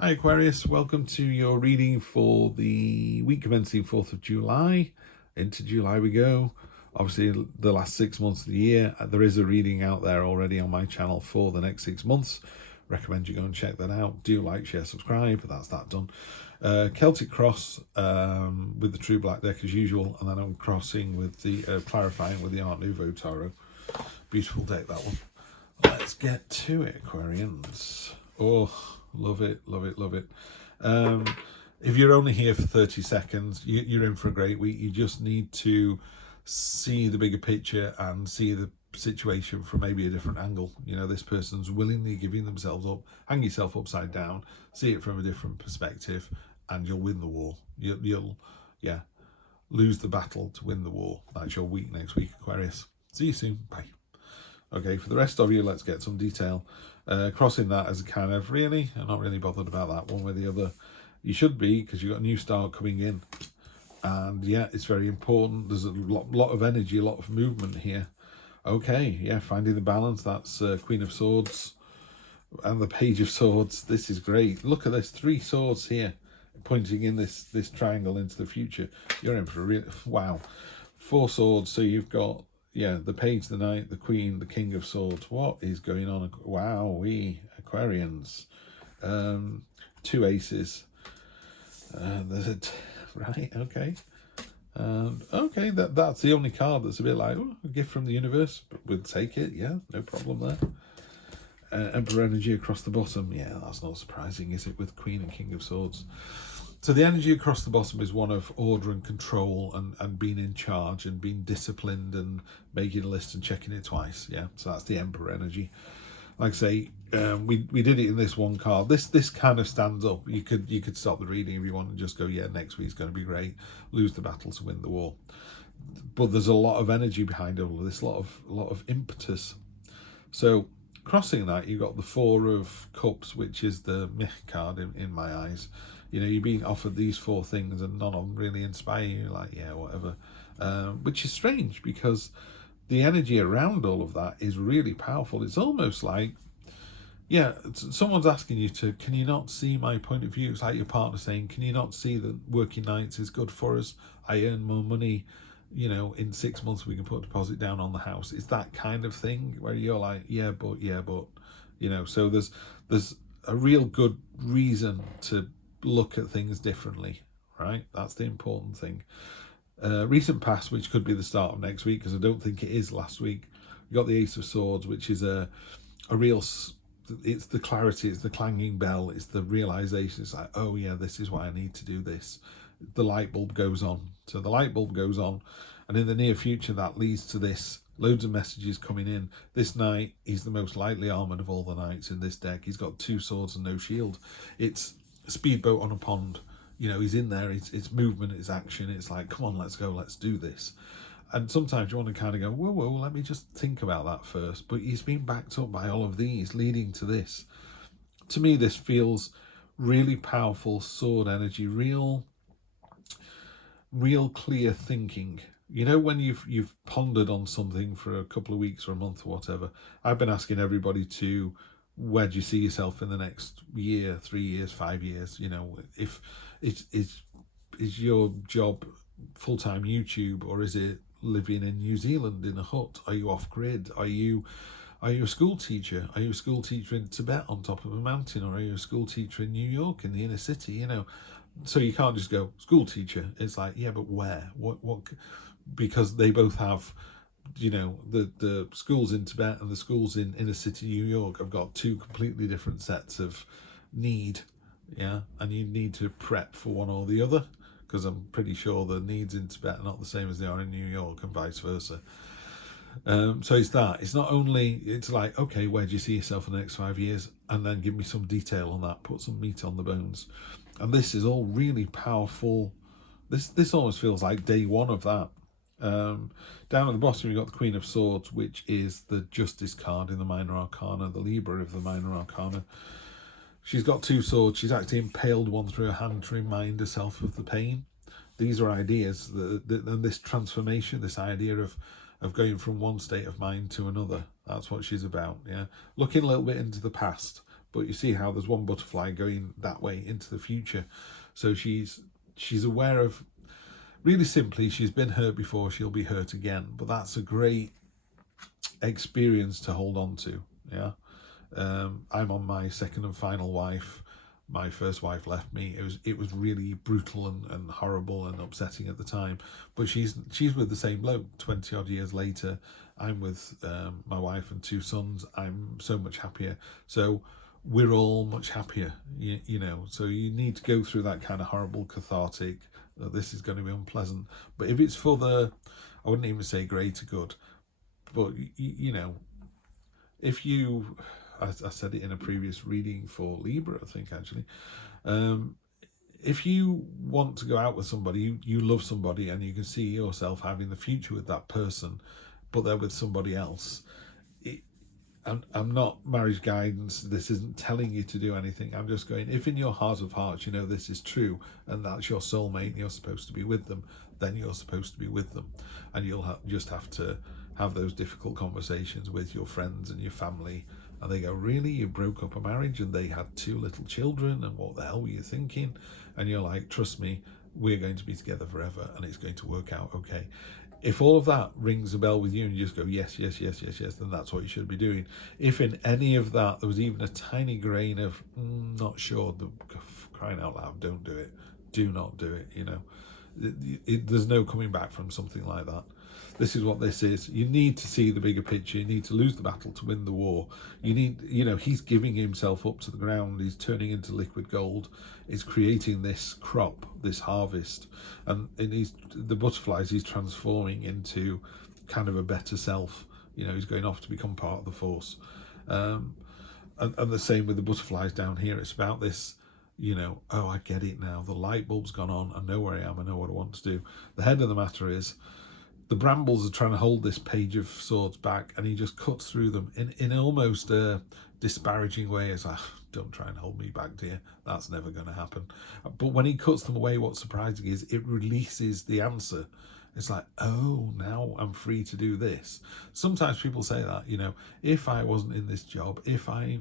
Hi Aquarius, welcome to your reading for the week commencing 4th of July. Into July we go. Obviously the last 6 months of the year. There is a reading out there already on my channel for the next 6 months. Recommend you go and check that out. Do like, share, subscribe. That's that done. Celtic cross with the true black deck as usual, and then I'm crossing with the clarifying with the Art Nouveau Tarot. Beautiful deck, that one. Let's get to it, Aquarians. Oh, love it, love it, love it. If you're only here for 30 seconds, you're in for a great week. You just need to see the bigger picture and see the situation from maybe a different angle. You know, this person's willingly giving themselves up. Hang yourself upside down, see it from a different perspective, and you'll win the war. You'll lose the battle to win the war. That's your week next week, Aquarius. See you soon. Bye. Okay, for the rest of you, let's get some detail. Crossing that as a kind of, really, I'm not really bothered about that one way or the other. You should be, because you've got a new start coming in. And yeah, it's very important. There's a lot of energy, a lot of movement here. Okay, yeah, finding the balance. That's Queen of Swords and the Page of Swords. This is great. Look at this, 3 swords here, pointing in this triangle into the future. You're in for a real, wow. 4 swords, so you've got, yeah, the Page, the Knight, the Queen, the King of Swords. What is going on? Wow, we Aquarians. 2 aces. There's a right, okay. Okay, that's the only card that's a bit like, oh, a gift from the universe, but we'll take it. Yeah, no problem there. Emperor energy across the bottom. Yeah, that's not surprising, is it, with Queen and King of Swords? So the energy across the bottom is one of order and control and being in charge and being disciplined and making a list and checking it twice. Yeah, so that's the Emperor energy. Like I say, we did it in this one card. This kind of stands up. You could stop the reading if you want and just go, yeah, next week's going to be great. Lose the battle to win the war. But there's a lot of energy behind all of this, a lot of impetus. So crossing that, you've got the 4 of Cups, which is the meh card in my eyes. You know, you're being offered these 4 things and none of them really inspire you. You're like, yeah, whatever. Which is strange because the energy around all of that is really powerful. It's almost like, yeah, someone's asking you to, can you not see my point of view? It's like your partner saying, can you not see that working nights is good for us? I earn more money. You know, in 6 months we can put a deposit down on the house. It's that kind of thing where you're like, yeah, but, you know, so there's a real good reason to look at things differently, right? That's the important thing. Recent past, which could be the start of next week, because I don't think it is last week. You got the Ace of Swords, which is a real, it's the clarity, it's the clanging bell, it's the realization. It's like, oh yeah, this is why I need to do this. The light bulb goes on. So the light bulb goes on, and in the near future that leads to this. Loads of messages coming in. This knight, he's the most lightly armored of all the knights in this deck. He's got 2 swords and no shield. It's a speedboat on a pond. You know, he's in there, it's movement, it's action. It's like, come on, let's go, let's do this. And sometimes you want to kind of go, whoa, let me just think about that first. But he's been backed up by all of these leading to this. To me, this feels really powerful sword energy, real clear thinking. You know, when you've pondered on something for a couple of weeks or a month or whatever. I've been asking everybody to, where do you see yourself in the next year, 3 years, 5 years? You know, if is your job full-time YouTube, or is it living in New Zealand in a hut? Are you off grid? Are you a school teacher? Are you a school teacher in Tibet on top of a mountain, or are you a school teacher in New York in the inner city? You know, so you can't just go school teacher. It's like, yeah, but where? What? Because they both have, you know, the schools in Tibet and the schools in inner city New York have got 2 completely different sets of need. Yeah, and you need to prep for one or the other, because I'm pretty sure the needs in Tibet are not the same as they are in New York, and vice versa. So it's that. It's not only, it's like, okay, where do you see yourself in the next 5 years? And then give me some detail on that, put some meat on the bones. And this is all really powerful. This almost feels like day 1 of that. Down at the bottom, you've got the Queen of Swords, which is the Justice card in the Minor Arcana, the Libra of the Minor Arcana. She's got 2 swords. She's actually impaled one through her hand to remind herself of the pain. These are ideas, and this transformation, this idea of going from one state of mind to another. That's what she's about, yeah. Looking a little bit into the past, but you see how there's one butterfly going that way into the future. So she's aware of, really simply, she's been hurt before, she'll be hurt again. But that's a great experience to hold on to. Yeah. I'm on my second and final wife. My first wife left me. It was really brutal and horrible and upsetting at the time. But she's with the same bloke 20 odd years later. I'm with my wife and 2 sons. I'm so much happier. So we're all much happier, you know. So you need to go through that kind of horrible cathartic, this is going to be unpleasant. But if it's for the, I wouldn't even say greater good, but you know, if you, I said it in a previous reading for Libra, I think, actually. If you want to go out with somebody, you love somebody and you can see yourself having the future with that person, but they're with somebody else. I'm not marriage guidance. This isn't telling you to do anything. I'm just going, if in your heart of hearts you know this is true and that's your soulmate and you're supposed to be with them, then you're supposed to be with them. And you'll just have to have those difficult conversations with your friends and your family. And they go, really? You broke up a marriage and they had 2 little children, and what the hell were you thinking? And you're like, trust me, we're going to be together forever and it's going to work out okay. If all of that rings a bell with you and you just go, yes, yes, yes, yes, yes, then that's what you should be doing. If in any of that there was even a tiny grain of, not sure, crying out loud, don't do it. Do not do it, you know. There's no coming back from something like that. This is what this is. You need to see the bigger picture. You need to lose the battle to win the war. You need, you know, he's giving himself up to the ground. He's turning into liquid gold. He's creating this crop, this harvest. And the butterflies he's transforming into kind of a better self. You know, he's going off to become part of the force. And the same with the butterflies down here. It's about this, you know, oh, I get it now. The light bulb's gone on. I know where I am. I know what I want to do. The head of the matter is, the brambles are trying to hold this Page of Swords back, and he just cuts through them in almost a disparaging way. It's like, don't try and hold me back, dear. That's never going to happen. But when he cuts them away, what's surprising is it releases the answer. It's like, oh, now I'm free to do this. Sometimes people say that, you know, if I wasn't in this job, if I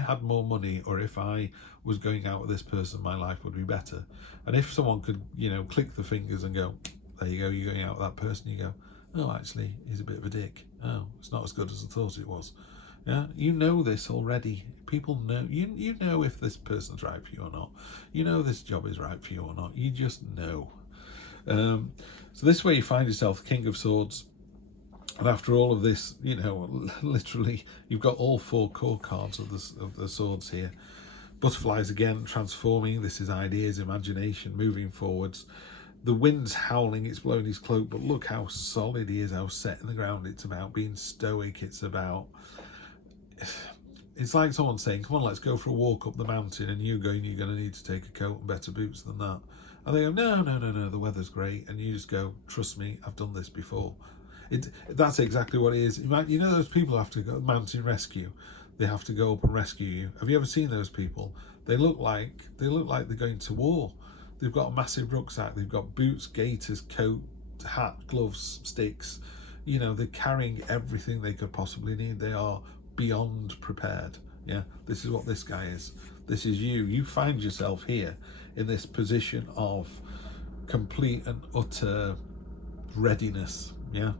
had more money, or if I was going out with this person, my life would be better. And if someone could, you know, click the fingers and go, there you go, you're going out with that person, you go, oh, actually, he's a bit of a dick. Oh, it's not as good as I thought it was. Yeah, you know this already. People know, you know if this person's right for you or not. You know this job is right for you or not. You just know. So this way you find yourself King of Swords. And after all of this, you know, literally, you've got all 4 core cards of the swords here. Butterflies again, transforming. This is ideas, imagination, moving forwards. The wind's howling, it's blowing his cloak, but look how solid he is, how set in the ground. It's about being stoic. It's like someone saying, come on, let's go for a walk up the mountain, and you going, you're going to need to take a coat and better boots than that. And they go, no, the weather's great. And you just go, trust me, I've done this before. That's exactly what it is. You know those people who have to go mountain rescue? They have to go up and rescue you. Have you ever seen those people? They look like they're going to war. They've got a massive rucksack. They've got boots, gaiters, coat, hat, gloves, sticks. You know, they're carrying everything they could possibly need. They are beyond prepared. Yeah, this is what this guy is. This is you. You find yourself here in this position of complete and utter readiness. Yeah.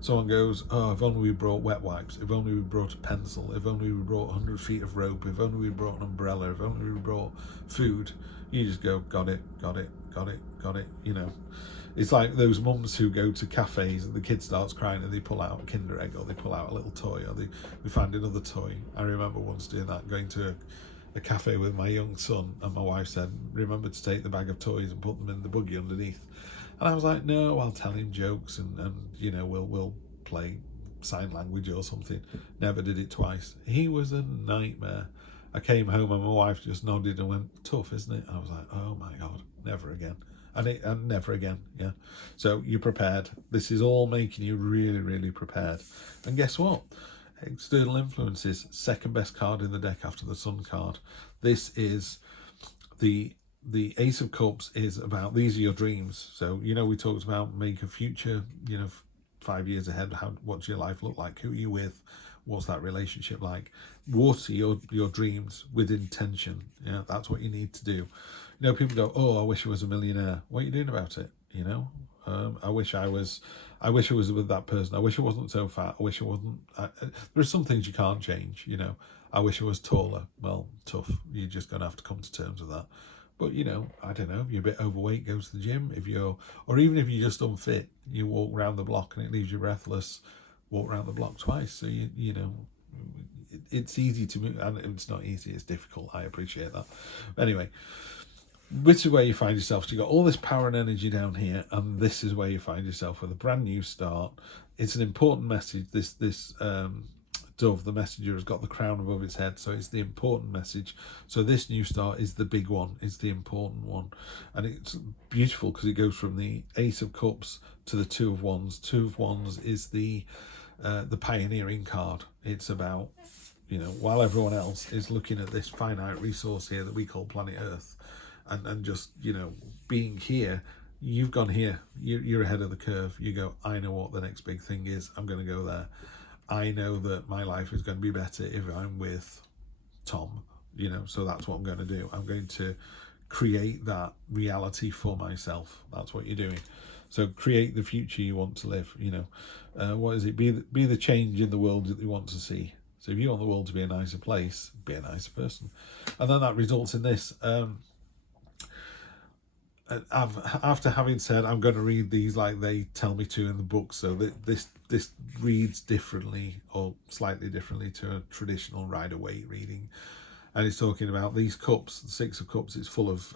Someone goes, oh, if only we brought wet wipes, if only we brought a pencil, if only we brought 100 feet of rope, if only we brought an umbrella, if only we brought food. You just go, got it, you know. It's like those mums who go to cafes and the kid starts crying and they pull out a Kinder Egg, or they pull out a little toy, or they find another toy. I remember once doing that, going to a cafe with my young son, and my wife said, remember to take the bag of toys and put them in the buggy underneath. And I was like, no, I'll tell him jokes and you know, we'll play sign language or something. Never did it twice. He was a nightmare. I came home and my wife just nodded and went, tough, isn't it? And I was like, oh my God, never again. And never again, yeah. So you're prepared. This is all making you really, really prepared. And guess what? External influences, second best card in the deck after the Sun card. This is the Ace of Cups is about, these are your dreams. So, you know, we talked about make a future, you know, 5 years ahead. What's your life look like? Who are you with? What's that relationship like? Water your dreams with intention. Yeah, that's what you need to do. You know, people go, oh, I wish I was a millionaire. What are you doing about it? You know, I wish I was with that person. I wish I wasn't so fat. I wish I wasn't. There are some things you can't change. You know, I wish I was taller. Well, tough. You're just going to have to come to terms with that. But, you know, I don't know, if you're a bit overweight, go to the gym. Or even if you're just unfit, you walk around the block and it leaves you breathless, walk around the block twice. So, you know, it's easy to move, and it's not easy, it's difficult. I appreciate that. But anyway, which is where you find yourself. So you've got all this power and energy down here, and this is where you find yourself with a brand new start. It's an important message. This dove, the messenger, has got the crown above its head, so it's the important message. So this new start is the big one, it's the important one, and it's beautiful because it goes from the Ace of Cups to the Two of Wands. Two of Wands is the pioneering card. It's about, you know, while everyone else is looking at this finite resource here that we call planet Earth, and just, you know, being here, you've gone here, you're ahead of the curve. You go, I know what the next big thing is, I'm going to go there. I know that my life is going to be better if I'm with Tom, you know, so that's what I'm going to do. I'm going to create that reality for myself. That's what you're doing. So create the future you want to live, you know. What is it? Be the change in the world that you want to see. So if you want the world to be a nicer place, be a nicer person. And then that results in this. After having said I'm going to read these like they tell me to in the book, so that this reads differently or slightly differently to a traditional Rider-Waite reading, and it's talking about these cups, the Six of Cups. It's full of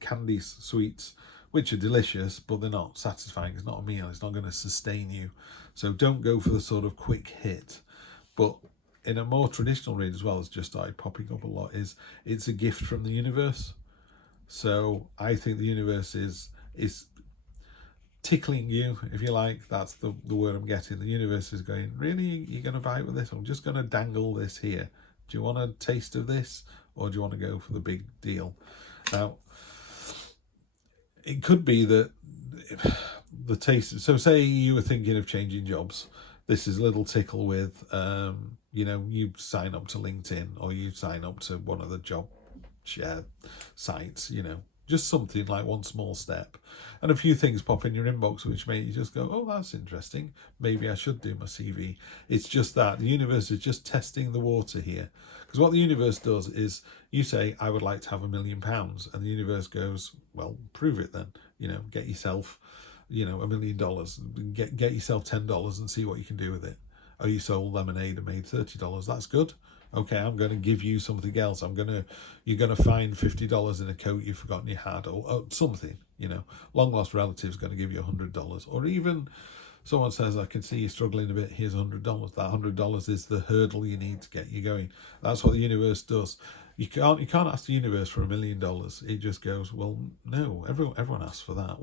candies, sweets, which are delicious, but they're not satisfying. It's not a meal. It's not going to sustain you. So don't go for the sort of quick hit. But in a more traditional read as well, as just started popping up a lot, is it's a gift from the universe. So I think the universe is tickling you, if you like. That's the word I'm getting. The universe is going, really, you're going to bite with this? I'm just going to dangle this here. Do you want a taste of this, or do you want to go for the big deal? Now, it could be that the taste. So say you were thinking of changing jobs. This is a little tickle with, you know, you sign up to LinkedIn, or you sign up to one of the job share sites, you know, just something like one small step, and a few things pop in your inbox which make you just go, oh, that's interesting, maybe I should do my CV. It's just that the universe is just testing the water here, because what the universe does is you say, I would like to have £1 million, and the universe goes, well, prove it then, you know, get yourself, you know, $1 million, get yourself $10 and see what you can do with it. Oh, you sold lemonade and made $30, that's good. Okay, I'm going to give you something else. You're going to find $50 in a coat you've forgotten you had, or something, you know. Long lost relative's going to give you $100, or even someone says, I can see you're struggling a bit, here's $100. That $100 is the hurdle you need to get you going. That's what the universe does. You can't ask the universe for $1 million. It just goes, well, no, everyone asks for that.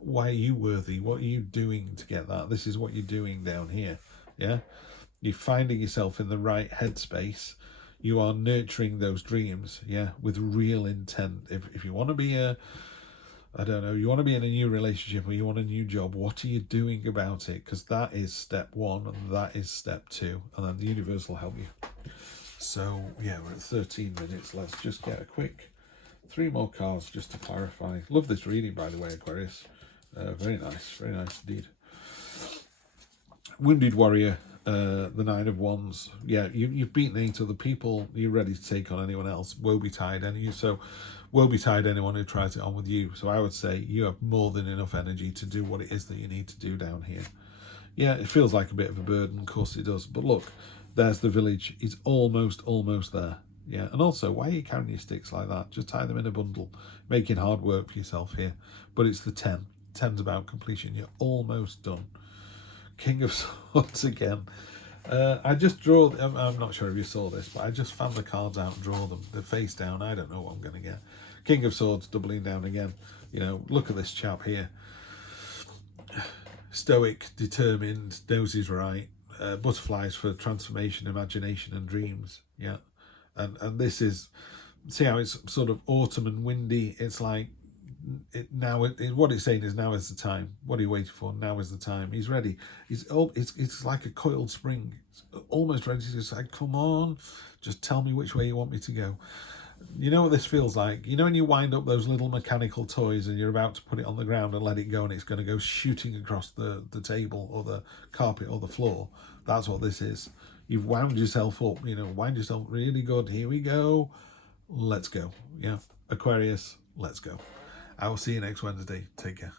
Why are you worthy? What are you doing to get that? This is what you're doing down here. Yeah. You're finding yourself in the right headspace. You are nurturing those dreams, yeah, with real intent. If you want to be you want to be in a new relationship, or you want a new job, what are you doing about it? Because that is step one, and that is step two, and then the universe will help you. So, yeah, we're at 13 minutes. Let's just get a quick 3 more cards just to clarify. Love this reading, by the way, Aquarius. Very nice indeed. Wounded Warrior. The Nine of Wands. Yeah, you've beaten 8 other people. You're ready to take on anyone else. Woe betide anyone who tries it on with you. So I would say you have more than enough energy to do what it is that you need to do down here. Yeah, it feels like a bit of a burden. Of course it does. But look, there's the village. It's almost there. Yeah, and also, why are you carrying your sticks like that? Just tie them in a bundle. Making hard work for yourself here. But it's the 10. 10's about completion. You're almost done. King of Swords again. I just draw, I'm not sure if you saw this, but I just fan the cards out and draw them. They're face down. I don't know what I'm going to get. King of Swords doubling down again. You know, look at this chap here. Stoic, determined, knows he's right. Butterflies for transformation, imagination and dreams. Yeah. And this is, see how it's sort of autumn and windy. It's like what it's saying is now is the time. What are you waiting for? Now is the time. He's ready. It's like a coiled spring. It's almost ready to say, come on, just tell me which way you want me to go. You know what this feels like? You know when you wind up those little mechanical toys and you're about to put it on the ground and let it go and it's going to go shooting across the table or the carpet or the floor? That's what this is. You've wound yourself up, wind yourself really good. Here we go. Let's go. Yeah. Aquarius, let's go. I will see you next Wednesday. Take care.